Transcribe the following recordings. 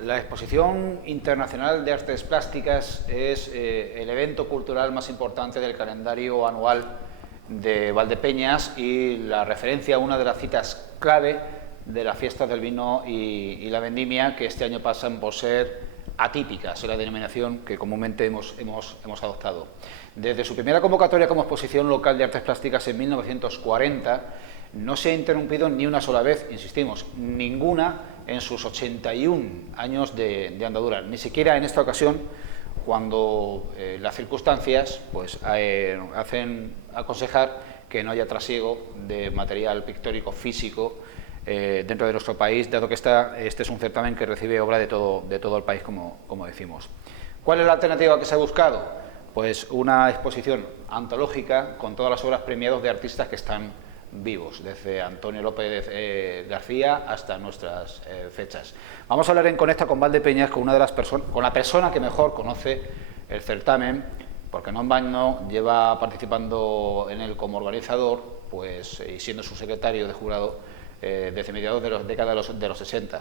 La Exposición Internacional de Artes Plásticas es el evento cultural más importante del calendario anual de Valdepeñas y la referencia a una de las citas clave de las fiestas del vino y la vendimia, que este año pasan por ser atípicas, es la denominación que comúnmente hemos adoptado. Desde su primera convocatoria como exposición local de artes plásticas en 1940, no se ha interrumpido ni una sola vez, insistimos, ninguna en sus 81 años de andadura, ni siquiera en esta ocasión, cuando las circunstancias pues, hacen aconsejar que no haya trasiego de material pictórico físico dentro de nuestro país, dado que este es un certamen que recibe obra de todo el país, como decimos. ¿Cuál es la alternativa que se ha buscado? Pues una exposición antológica con todas las obras premiadas de artistas que están vivos, desde Antonio López García hasta nuestras fechas. Vamos a hablar en Conecta con Valdepeñas con la persona que mejor conoce el certamen, porque no en vano lleva participando en él como organizador, pues, y siendo su secretario de jurado desde mediados de la década de los 60,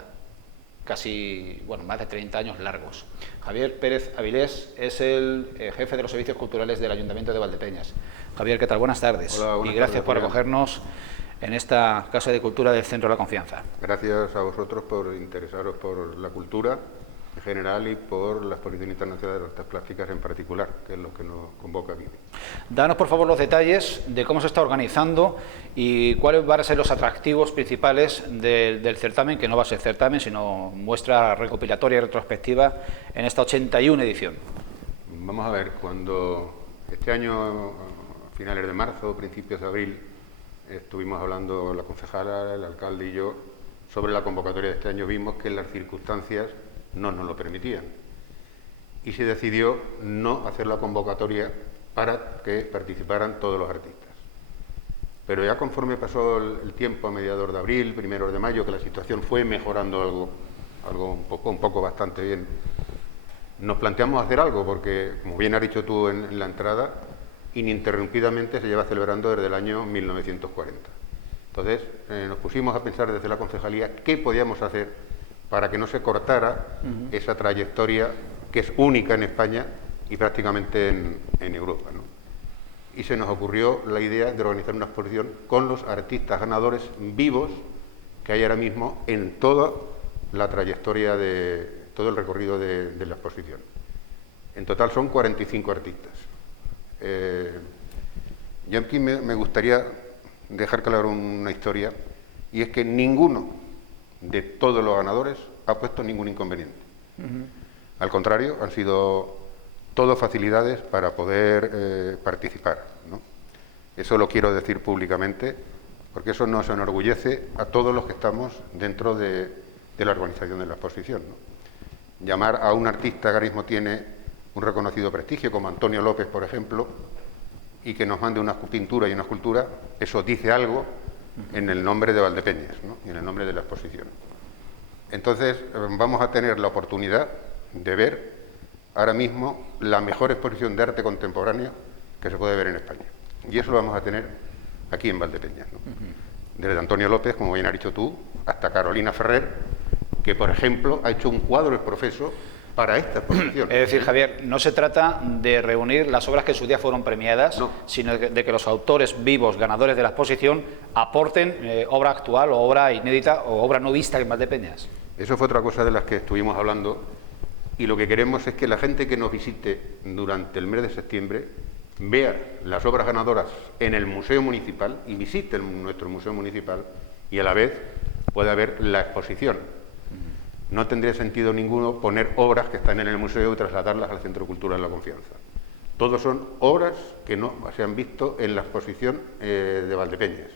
casi, bueno, más de 30 años largos. Javier Pérez Avilés es el jefe de los servicios culturales del Ayuntamiento de Valdepeñas. Javier, ¿qué tal? Buenas tardes. Hola, buenas y gracias tardes, por acogernos en esta Casa de Cultura del Centro de la Confianza. Gracias a vosotros por interesaros por la cultura en general y por la Exposición Internacional de Artes Plásticas en particular, que es lo que nos convoca aquí. Danos, por favor, los detalles de cómo se está organizando y cuáles van a ser los atractivos principales del certamen, que no va a ser certamen, sino muestra recopilatoria y retrospectiva en esta 81 edición. Vamos a ver, cuando este año, a finales de marzo, principios de abril, estuvimos hablando la concejala, el alcalde y yo sobre la convocatoria de este año, vimos que las circunstancias no nos lo permitían y se decidió no hacer la convocatoria para que participaran todos los artistas. Pero ya conforme pasó el tiempo, a mediados de abril, primeros de mayo, que la situación fue mejorando algo un poco bastante bien, nos planteamos hacer algo, porque, como bien has dicho tú en la entrada, ininterrumpidamente se lleva celebrando desde el año 1940. Entonces, nos pusimos a pensar desde la concejalía qué podíamos hacer para que no se cortara esa trayectoria que es única en España y prácticamente en Europa, ¿no? Y se nos ocurrió la idea de organizar una exposición con los artistas ganadores vivos que hay ahora mismo en toda la trayectoria de todo el recorrido de la exposición. En total son 45 artistas. Yo aquí me gustaría dejar claro una historia, y es que ninguno de todos los ganadores ha puesto ningún inconveniente. Al contrario, han sido todo facilidades para poder participar, ¿no? Eso lo quiero decir públicamente, porque eso nos enorgullece a todos los que estamos dentro de la organización de la exposición, ¿no? Llamar a un artista que ahora mismo tiene un reconocido prestigio, como Antonio López, por ejemplo, y que nos mande una pintura y una escultura, eso dice algo en el nombre de Valdepeñas, ¿no? Y en el nombre de la exposición. Entonces, vamos a tener la oportunidad de ver ahora mismo la mejor exposición de arte contemporáneo que se puede ver en España. Y eso lo vamos a tener aquí en Valdepeñas, ¿no? Desde Antonio López, como bien has dicho tú, hasta Carolina Ferrer, que, por ejemplo, ha hecho un cuadro exprofeso para esta exposición. Es decir, Javier, no se trata de reunir las obras que en su día fueron premiadas, no, sino de que los autores vivos, ganadores de la exposición, aporten obra actual o obra inédita o obra no vista en Valdepeñas. Eso fue otra cosa de las que estuvimos hablando, y lo que queremos es que la gente que nos visite durante el mes de septiembre vea las obras ganadoras en el Museo Municipal y visite nuestro Museo Municipal, y a la vez pueda ver la exposición. No tendría sentido ninguno poner obras que están en el museo y trasladarlas al Centro Cultural de la Confianza. Todos son obras que no se han visto en la exposición de Valdepeñas,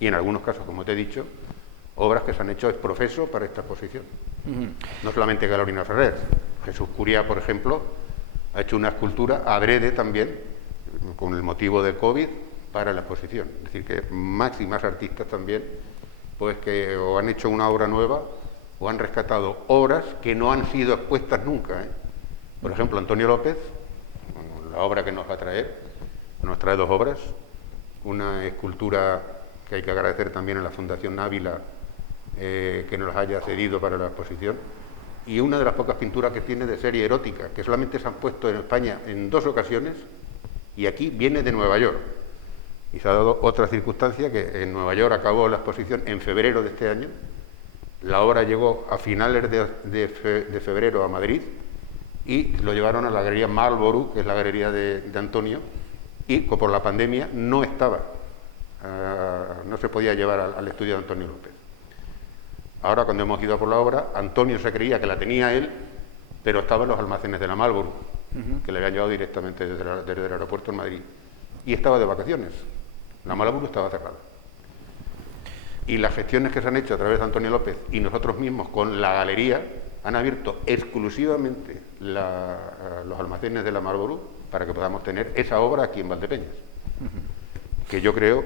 y en algunos casos, como te he dicho, obras que se han hecho ex profeso para esta exposición. No solamente Carolina Ferrer, Jesús Curia, por ejemplo, ha hecho una escultura adrede también, con el motivo de COVID, para la exposición. Es decir, que más y más artistas también, pues que o han hecho una obra nueva o han rescatado obras que no han sido expuestas nunca, ¿eh? Por ejemplo, Antonio López, la obra que nos va a traer, nos trae dos obras, una escultura que hay que agradecer también a la Fundación Ávila, que nos haya cedido para la exposición, y una de las pocas pinturas que tiene de serie erótica, que solamente se han puesto en España en 2 ocasiones, y aquí viene de Nueva York. Y se ha dado otra circunstancia, que en Nueva York acabó la exposición en febrero de este año, la obra llegó a finales de febrero a Madrid, y lo llevaron a la galería Marlborough, que es la galería de Antonio, y por la pandemia no estaba, no se podía llevar al estudio de Antonio López. Ahora, cuando hemos ido a por la obra, Antonio se creía que la tenía él, pero estaba en los almacenes de la Marlborough, que le habían llevado directamente desde el aeropuerto en Madrid, y estaba de vacaciones. La Marlborough estaba cerrada. Y las gestiones que se han hecho a través de Antonio López y nosotros mismos con la galería han abierto exclusivamente los almacenes de la Marlborough para que podamos tener esa obra aquí en Valdepeñas, que yo creo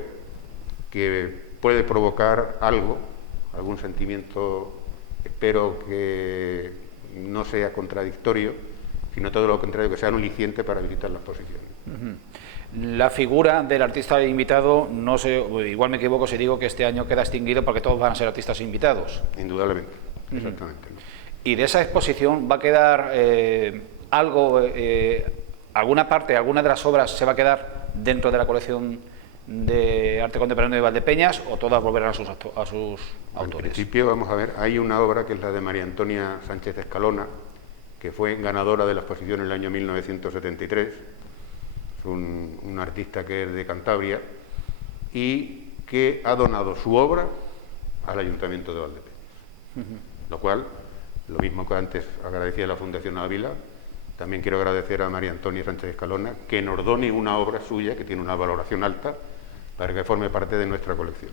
que puede provocar algún sentimiento, espero que no sea contradictorio, sino todo lo contrario, que sea un aliciente para visitar la exposición. La figura del artista invitado, no sé, igual me equivoco si digo que este año queda extinguido porque todos van a ser artistas invitados. Indudablemente, exactamente. ¿Y de esa exposición va a quedar alguna parte, alguna de las obras se va a quedar dentro de la colección de arte contemporáneo de Valdepeñas o todas volverán a sus autores? En principio, vamos a ver, hay una obra que es la de María Antonia Sánchez Escalona, que fue ganadora de la exposición en el año 1973, es un artista que es de Cantabria y que ha donado su obra al Ayuntamiento de Valdepeñas, lo cual, lo mismo que antes agradecía a la Fundación Ávila, también quiero agradecer a María Antonia Sánchez Escalona que nos done una obra suya que tiene una valoración alta para que forme parte de nuestra colección.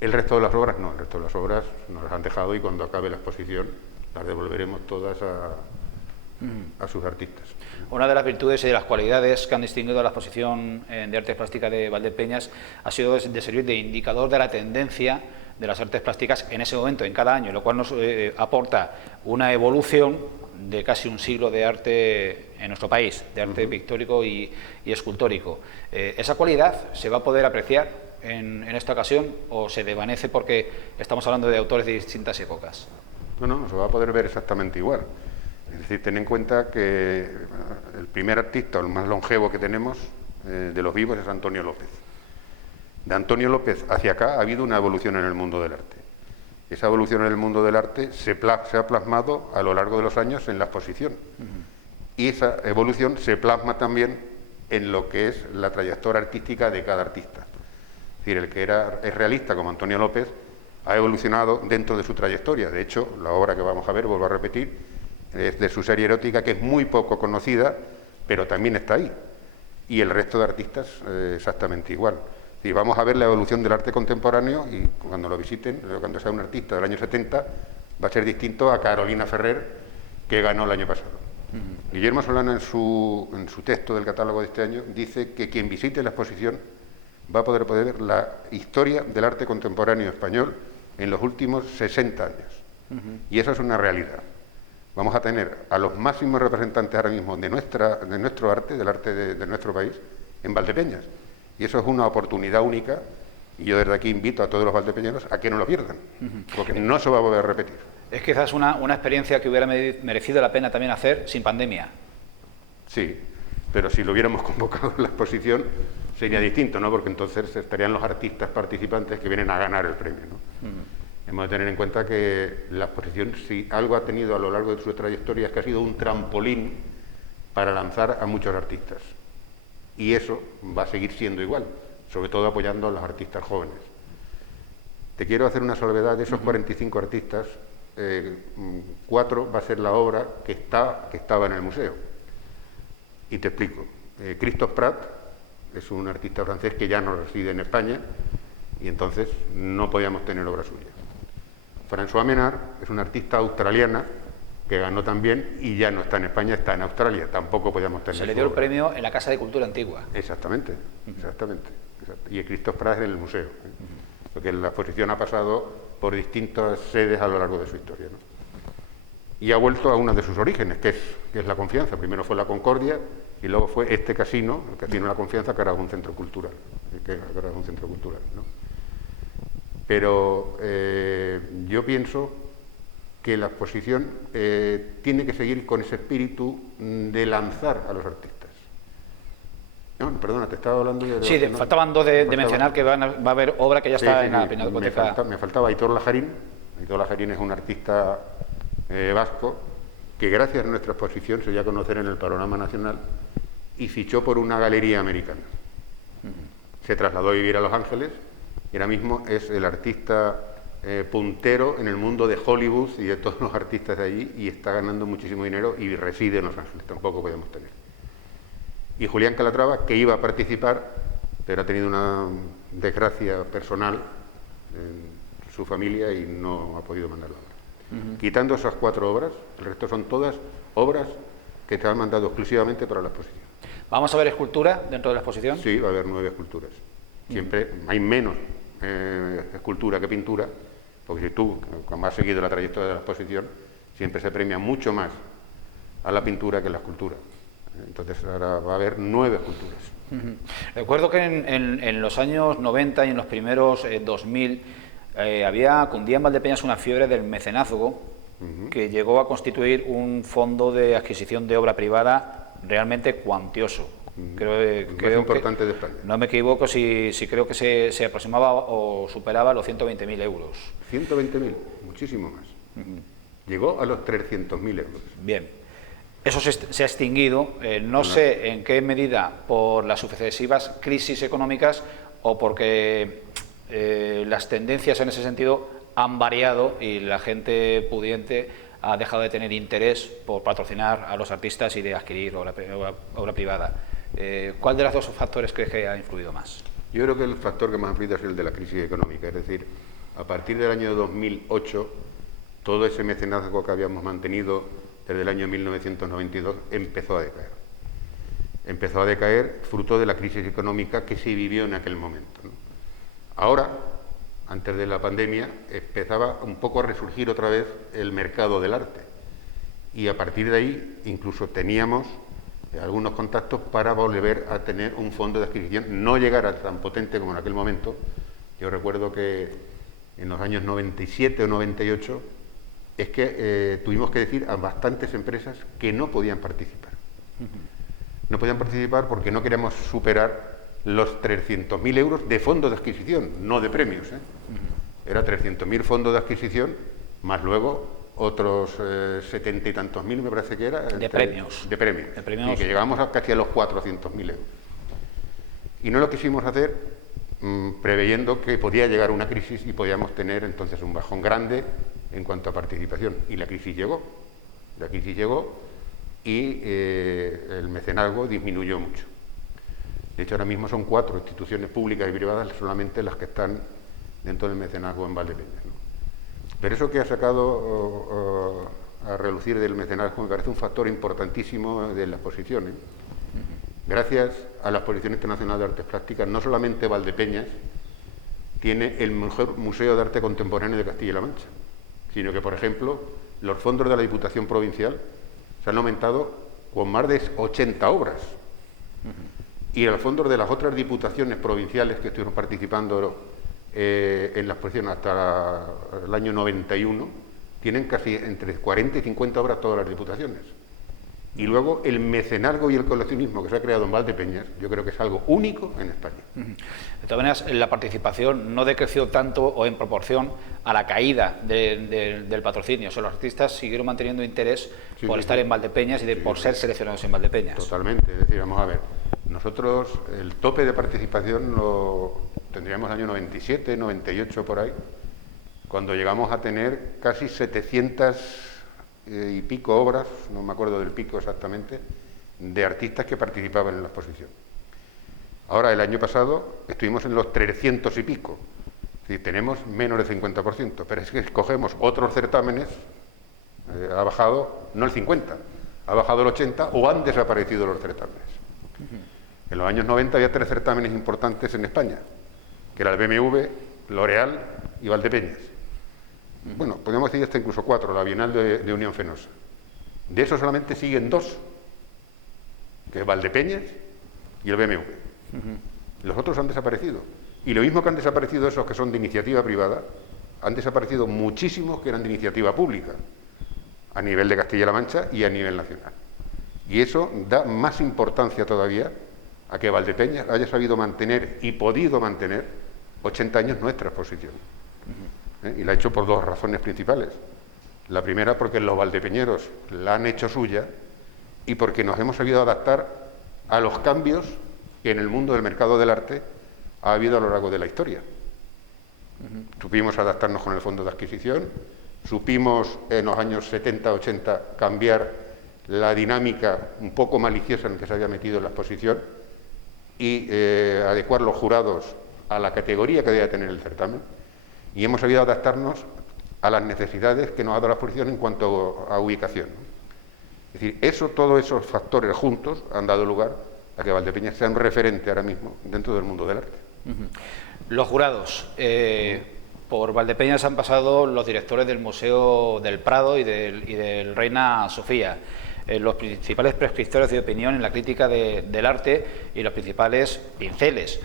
El resto de las obras no, el resto de las obras nos las han dejado y cuando acabe la exposición las devolveremos todas a sus artistas. Una de las virtudes y de las cualidades que han distinguido a la exposición de artes plásticas de Valdepeñas ha sido de servir de indicador de la tendencia de las artes plásticas en ese momento, en cada año, lo cual nos aporta una evolución de casi un siglo de arte en nuestro país, de arte pictórico y escultórico. ¿Esa cualidad se va a poder apreciar en esta ocasión o se desvanece porque estamos hablando de autores de distintas épocas? No, se va a poder ver exactamente igual. Es decir, ten en cuenta que el primer artista, el más longevo que tenemos de los vivos, es Antonio López. De Antonio López hacia acá ha habido una evolución en el mundo del arte. Esa evolución en el mundo del arte se ha plasmado a lo largo de los años en la exposición. Y esa evolución se plasma también en lo que es la trayectoria artística de cada artista. Es decir, el que es realista como Antonio López ha evolucionado dentro de su trayectoria. De hecho, la obra que vamos a ver, vuelvo a repetir, es de su serie erótica, que es muy poco conocida, pero también está ahí. Y el resto de artistas exactamente igual. Y vamos a ver la evolución del arte contemporáneo y cuando lo visiten, cuando sea un artista del año 70, va a ser distinto a Carolina Ferrer, que ganó el año pasado. Guillermo Solana, en su texto del catálogo de este año, dice que quien visite la exposición va a poder ver la historia del arte contemporáneo español en los últimos 60 años. Y eso es una realidad. Vamos a tener a los máximos representantes ahora mismo de nuestro arte, del arte de nuestro país, en Valdepeñas. Y eso es una oportunidad única, y yo desde aquí invito a todos los valdepeñeros a que no lo pierdan, porque no se va a volver a repetir. Es quizás una experiencia que hubiera merecido la pena también hacer sin pandemia. Sí, pero si lo hubiéramos convocado en la exposición sería distinto, ¿no? Porque entonces estarían los artistas participantes que vienen a ganar el premio, ¿no? Hemos de tener en cuenta que la exposición, si algo ha tenido a lo largo de su trayectoria, es que ha sido un trampolín para lanzar a muchos artistas. Y eso va a seguir siendo igual, sobre todo apoyando a los artistas jóvenes. Te quiero hacer una salvedad: de esos 45 artistas, 4 va a ser la obra que estaba en el museo. Y te explico. Christophe Prat es un artista francés que ya no reside en España y entonces no podíamos tener obra suya. François Menard es una artista australiana que ganó también y ya no está en España, está en Australia, tampoco podíamos tener. Se le dio el premio en la Casa de Cultura Antigua. Exactamente. Y el Christophe Prat es en el museo, porque la exposición ha pasado por distintas sedes a lo largo de su historia, ¿no? Y ha vuelto a uno de sus orígenes, que es la Confianza. Primero fue la Concordia y luego fue este casino, el Casino de la Confianza, que ahora es un centro cultural, ¿no? Pero yo pienso que la exposición tiene que seguir con ese espíritu de lanzar a los artistas. No, perdona, te estaba hablando de... Sí, faltaban dos de mencionar, que va a haber obra que ya está en la Pinacoteca. Me faltaba Aitor Lajarín. Aitor Lajarín es un artista vasco que gracias a nuestra exposición se dio a conocer en el panorama nacional y fichó por una galería americana. Se trasladó a vivir a Los Ángeles y ahora mismo es el artista puntero en el mundo de Hollywood y de todos los artistas de allí, y está ganando muchísimo dinero y reside en Los Ángeles, tampoco podemos tener. Y Julián Calatrava, que iba a participar, pero ha tenido una desgracia personal en su familia y no ha podido mandarlo. Quitando esas 4 obras, el resto son todas obras que te han mandado exclusivamente para la exposición. ¿Vamos a ver escultura dentro de la exposición? Sí, va a haber 9 esculturas. Siempre hay menos escultura que pintura, porque si tú, como has seguido la trayectoria de la exposición, siempre se premia mucho más a la pintura que a la escultura. Entonces ahora va a haber 9 esculturas. Recuerdo que en los años 90 y en los primeros 2000 cundía en Valdepeñas una fiebre del mecenazgo que llegó a constituir un fondo de adquisición de obra privada realmente cuantioso. Creo importante de España. No me equivoco si creo que se aproximaba o superaba los 120.000 euros. 120.000, muchísimo más. Llegó a los 300.000 euros. Bien. Eso se ha extinguido, no sé en qué medida por las sucesivas crisis económicas o porque las tendencias en ese sentido han variado y la gente pudiente ha dejado de tener interés por patrocinar a los artistas y de adquirir obra privada. ¿Cuál de los dos factores crees que ha influido más? Yo creo que el factor que más ha influido es el de la crisis económica, es decir, a partir del año 2008, todo ese mecenazgo que habíamos mantenido desde el año 1992 empezó a decaer. Empezó a decaer fruto de la crisis económica que se vivió en aquel momento, ¿no? Ahora, antes de la pandemia, empezaba un poco a resurgir otra vez el mercado del arte. Y a partir de ahí, incluso teníamos algunos contactos para volver a tener un fondo de adquisición, no llegar a tan potente como en aquel momento. Yo recuerdo que en los años 97 o 98 es que tuvimos que decir a bastantes empresas que no podían participar. No podían participar porque no queríamos superar los 300.000 euros de fondo de adquisición, no de premios. Era 300.000 fondos de adquisición, más luego otros 70 y tantos mil, me parece que era. De premios. De premios. Y que llegamos casi a los 400.000 euros. Y no lo quisimos hacer preveyendo que podía llegar una crisis y podíamos tener entonces un bajón grande en cuanto a participación. Y la crisis llegó. La crisis llegó y el mecenazgo disminuyó mucho. De hecho, ahora mismo son 4 instituciones públicas y privadas solamente las que están dentro del mecenazgo en Valdepeñas, ¿no? Pero eso que ha sacado a relucir del mecenazgo me parece un factor importantísimo de la exposición, ¿eh? Gracias a la Exposición Internacional de Artes Plásticas, no solamente Valdepeñas tiene el mejor Museo de Arte Contemporáneo de Castilla-La Mancha, sino que, por ejemplo, los fondos de la Diputación Provincial se han aumentado con más de 80 obras. Y los fondos de las otras diputaciones provinciales que estuvieron participando en la exposición hasta el año 91, tienen casi entre 40 y 50 obras todas las diputaciones. Y luego el mecenazgo y el coleccionismo que se ha creado en Valdepeñas, yo creo que es algo único en España. De todas maneras, la participación no decreció tanto o en proporción a la caída del patrocinio. O sea, los artistas siguieron manteniendo interés por estar en Valdepeñas y por ser seleccionados en Valdepeñas. Totalmente. Es decir, vamos a ver, nosotros el tope de participación lo tendríamos el año 97, 98 por ahí, cuando llegamos a tener casi 700 y pico obras, no me acuerdo del pico exactamente, de artistas que participaban en la exposición. Ahora, el año pasado, estuvimos en los 300 y pico, es decir, tenemos menos del 50%, pero es que escogemos otros certámenes, ha bajado, no el 50, ha bajado el 80 o han desaparecido los certámenes. En los años 90 había 3 certámenes importantes en España, que era el BMW, L'Oréal y Valdepeñas. Bueno, podemos decir hasta incluso 4, la Bienal de Unión Fenosa. De esos solamente siguen 2, que es Valdepeñas y el BMW. Los otros han desaparecido. Y lo mismo que han desaparecido esos que son de iniciativa privada, Han desaparecido muchísimos que eran de iniciativa pública, a nivel de Castilla-La Mancha y a nivel nacional. Y eso da más importancia todavía a que Valdepeñas haya sabido mantener y podido mantener 80 años nuestra exposición. Y la ha hecho por dos razones principales. La primera, porque los valdepeñeros la han hecho suya y porque nos hemos sabido adaptar a los cambios que en el mundo del mercado del arte ha habido a lo largo de la historia. Supimos adaptarnos con el fondo de adquisición, supimos en los años 70-80 cambiar la dinámica un poco maliciosa en que se había metido en la exposición y adecuar los jurados a la categoría que debía tener el certamen, y hemos sabido adaptarnos a las necesidades que nos ha dado la exposición en cuanto a ubicación. Es decir, todos esos factores juntos han dado lugar a que Valdepeñas sea un referente ahora mismo dentro del mundo del arte. Los jurados. Por Valdepeñas han pasado los directores del Museo del Prado y del Reina Sofía, los principales prescriptores de opinión en la crítica del arte y los principales pinceles.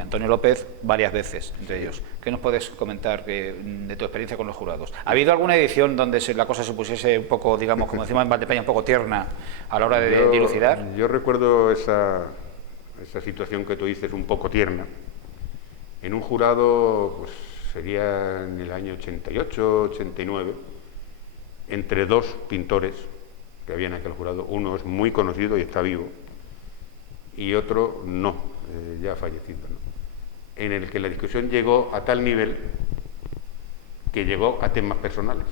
Antonio López varias veces, entre ellos. ¿Qué nos puedes comentar de tu experiencia con los jurados? ¿Ha habido alguna edición donde la cosa se pusiese un poco, digamos, como decimos en Valdepeñas, un poco tierna a la hora de dilucidar? Yo recuerdo esa situación que tú dices, un poco tierna. En un jurado, pues sería en el año 88, 89, entre dos pintores que había en aquel jurado. Uno es muy conocido y está vivo, y otro no, ya fallecido, ¿no? En el que la discusión llegó a tal nivel que llegó a temas personales.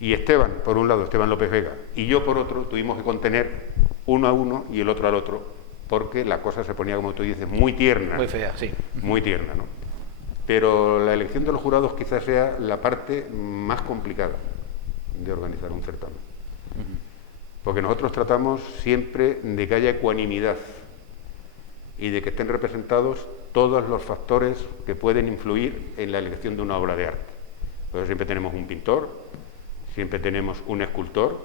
Y Esteban, por un lado, Esteban López Vega, y yo por otro, tuvimos que contener uno a uno y el otro al otro, porque la cosa se ponía, como tú dices, muy tierna. Muy fea, sí. Muy tierna, ¿no? Pero la elección de los jurados quizás sea la parte más complicada de organizar un certamen. Porque nosotros tratamos siempre de que haya ecuanimidad y de que estén representados todos los factores que pueden influir en la elección de una obra de arte. Por eso siempre tenemos un pintor, siempre tenemos un escultor,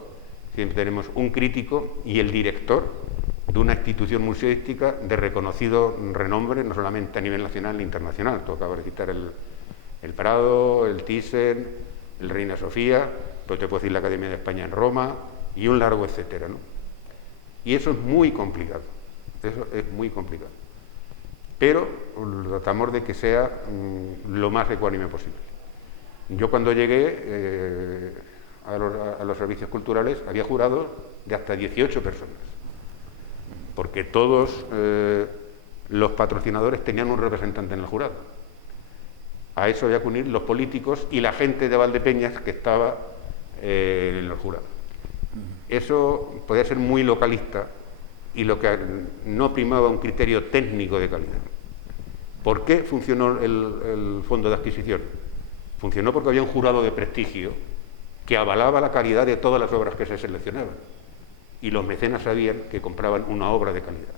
siempre tenemos un crítico y el director de una institución museística de reconocido renombre, no solamente a nivel nacional e internacional. Tú acabas de citar el Prado, el Thyssen, el Reina Sofía, pero te puedo decir la Academia de España en Roma y un largo etcétera, ¿no? Y eso es muy complicado, eso es muy complicado. Pero tratamos de que sea lo más ecuánime posible. Yo cuando llegué a los servicios culturales había jurados de hasta 18 personas, porque todos los patrocinadores tenían un representante en el jurado. A eso había que unir los políticos y la gente de Valdepeñas que estaba en el jurado. Eso podía ser muy localista y lo que no primaba un criterio técnico de calidad. ¿Por qué funcionó el fondo de adquisición? Funcionó porque había un jurado de prestigio que avalaba la calidad de todas las obras que se seleccionaban, y los mecenas sabían que compraban una obra de calidad.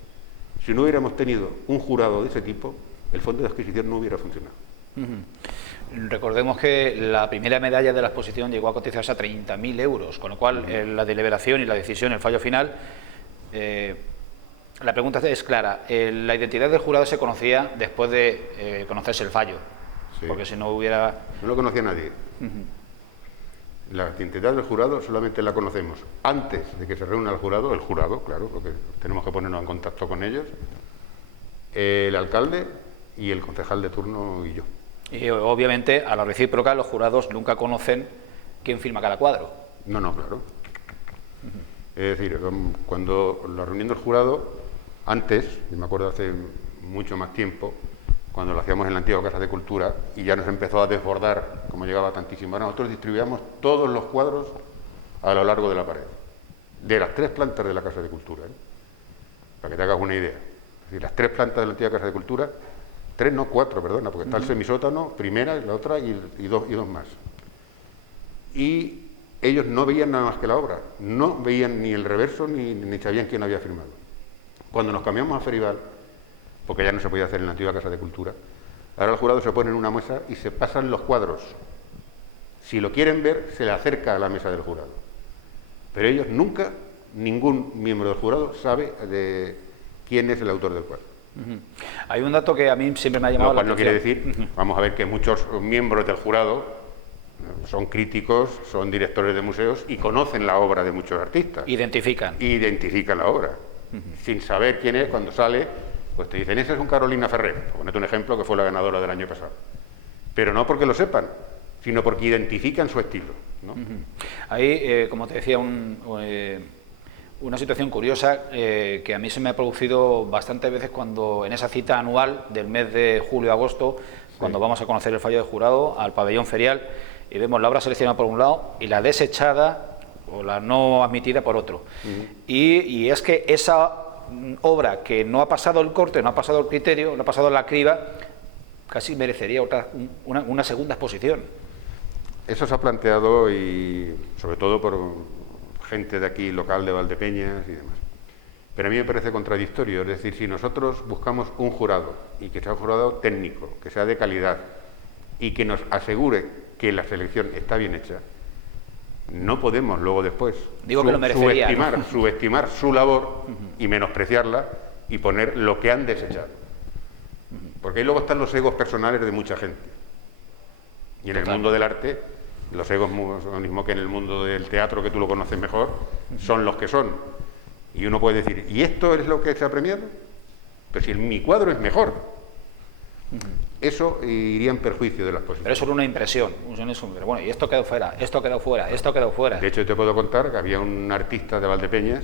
Si no hubiéramos tenido un jurado de ese tipo, el fondo de adquisición no hubiera funcionado. Recordemos que la primera medalla de la exposición llegó a cotizarse a 30.000 euros, con lo cual la deliberación y la decisión, el fallo final, la pregunta es clara. La identidad del jurado se conocía después de conocerse el fallo, sí, porque si no hubiera... No lo conocía nadie. La identidad del jurado solamente la conocemos antes de que se reúna el jurado, claro, porque tenemos que ponernos en contacto con ellos, el alcalde y el concejal de turno y yo. Y obviamente, a la recíproca, los jurados nunca conocen quién firma cada cuadro. No, claro. Es decir, cuando la reunión del jurado, antes, yo me acuerdo hace mucho más tiempo, cuando lo hacíamos en la antigua Casa de Cultura y ya nos empezó a desbordar, como llegaba tantísimo, nosotros distribuíamos todos los cuadros a lo largo de la pared, de las 3 plantas de la Casa de Cultura, para que te hagas una idea. Es decir, las 3 plantas de la antigua Casa de Cultura, 3 no, 4, perdona, porque está el semisótano, primera, la otra y dos más. Y ellos no veían nada más que la obra, no veían ni el reverso ni sabían quién había firmado. Cuando nos cambiamos a Ferival, porque ya no se podía hacer en la antigua Casa de Cultura, ahora el jurado se pone en una mesa y se pasan los cuadros. Si lo quieren ver, se le acerca a la mesa del jurado. Pero ellos nunca, ningún miembro del jurado sabe de quién es el autor del cuadro. Hay un dato que a mí siempre me ha llamado Lo la cual no atención. quiere decir, vamos a ver, que muchos miembros del jurado son críticos, son directores de museos y conocen la obra de muchos artistas. Identifican. Identifican la obra. Sin saber quién es, cuando sale, pues te dicen, ese es un Carolina Ferrer. Ponete un ejemplo, que fue la ganadora del año pasado. Pero no porque lo sepan, sino porque identifican su estilo, ¿no? Ahí, como te decía, una situación curiosa que a mí se me ha producido bastantes veces cuando en esa cita anual del mes de julio-agosto, cuando vamos a conocer el fallo de jurado, al pabellón ferial, y vemos la obra seleccionada por un lado y la desechada o la no admitida por otro. Y es que esa obra que no ha pasado el corte, no ha pasado el criterio, no ha pasado la criba, casi merecería una segunda exposición. Eso se ha planteado, y sobre todo por gente de aquí local de Valdepeñas y demás. Pero a mí me parece contradictorio, es decir, si nosotros buscamos un jurado, y que sea un jurado técnico, que sea de calidad, y que nos asegure que la selección está bien hecha, no podemos luego después Digo que lo merecería, subestimar su labor y menospreciarla y poner lo que han desechado. Porque ahí luego están los egos personales de mucha gente. Y en el mundo del arte, los egos, lo mismo que en el mundo del teatro, que tú lo conoces mejor, son los que son. Y uno puede decir, ¿y esto es lo que se ha premiado? Pero si mi cuadro es mejor. Eso iría en perjuicio de la exposición. Pero eso era una impresión. Pero bueno, y esto quedó fuera, esto quedó fuera, esto quedó fuera. De hecho, te puedo contar que había un artista de Valdepeñas,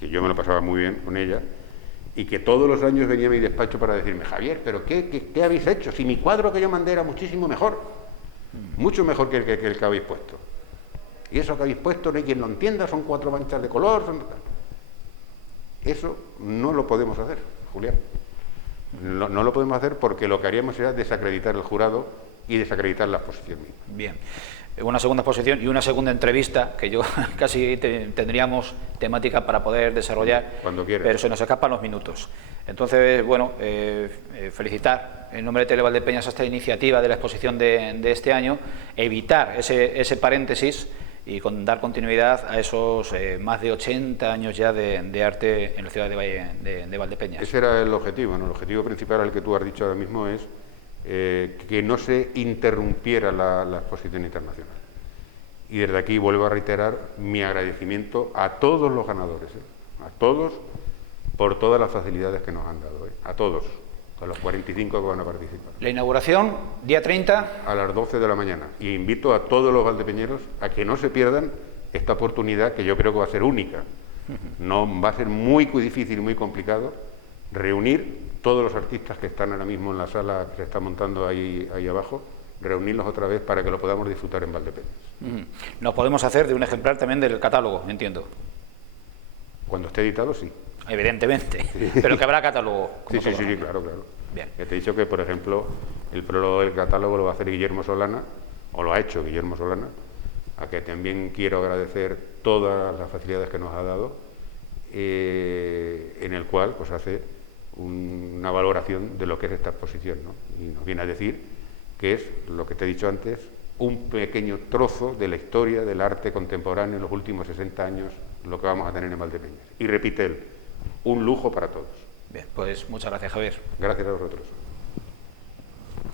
que yo me lo pasaba muy bien con ella, y que todos los años venía a mi despacho para decirme, Javier, ¿pero qué habéis hecho? Si mi cuadro que yo mandé era muchísimo mejor, mucho mejor que el que habéis puesto. Y eso que habéis puesto no hay quien lo entienda, son 4 manchas de color. Eso no lo podemos hacer, Julián. No lo podemos hacer porque lo que haríamos sería desacreditar el jurado y desacreditar la exposición misma. Bien. Una segunda exposición y una segunda entrevista, que yo casi tendríamos temática para poder desarrollar, cuando quieras, pero se nos escapan los minutos. Entonces, bueno, felicitar en nombre de Televaldepeñas esta iniciativa de la exposición de este año, evitar ese paréntesis y dar continuidad a esos más de 80 años ya de arte en la ciudad de Valdepeñas. Ese era el objetivo, ¿no? El objetivo principal, al que tú has dicho ahora mismo, es que no se interrumpiera la exposición internacional. Y desde aquí vuelvo a reiterar mi agradecimiento a todos los ganadores, a todos, por todas las facilidades que nos han dado, a todos, a los 45 que van a participar. La inauguración, día 30. A las 12 de la mañana. Y invito a todos los valdepeñeros a que no se pierdan esta oportunidad, que yo creo que va a ser única. No va a ser muy difícil, muy complicado, reunir todos los artistas que están ahora mismo en la sala que se está montando ahí abajo, reunirlos otra vez para que lo podamos disfrutar en Valdepeñas. Nos podemos hacer de un ejemplar también del catálogo, entiendo. Cuando esté editado, sí. Evidentemente, sí. Pero que habrá catálogo. Sí, claro. Bien. Ya te he dicho que, por ejemplo, el prólogo del catálogo lo va a hacer Guillermo Solana, o lo ha hecho Guillermo Solana, a que también quiero agradecer todas las facilidades que nos ha dado, en el cual pues hace una valoración de lo que es esta exposición, ¿no? Y nos viene a decir que es, lo que te he dicho antes, un pequeño trozo de la historia del arte contemporáneo en los últimos 60 años, lo que vamos a tener en Valdepeñas. Y repite él, un lujo para todos. Bien, pues muchas gracias, Javier. Gracias a vosotros.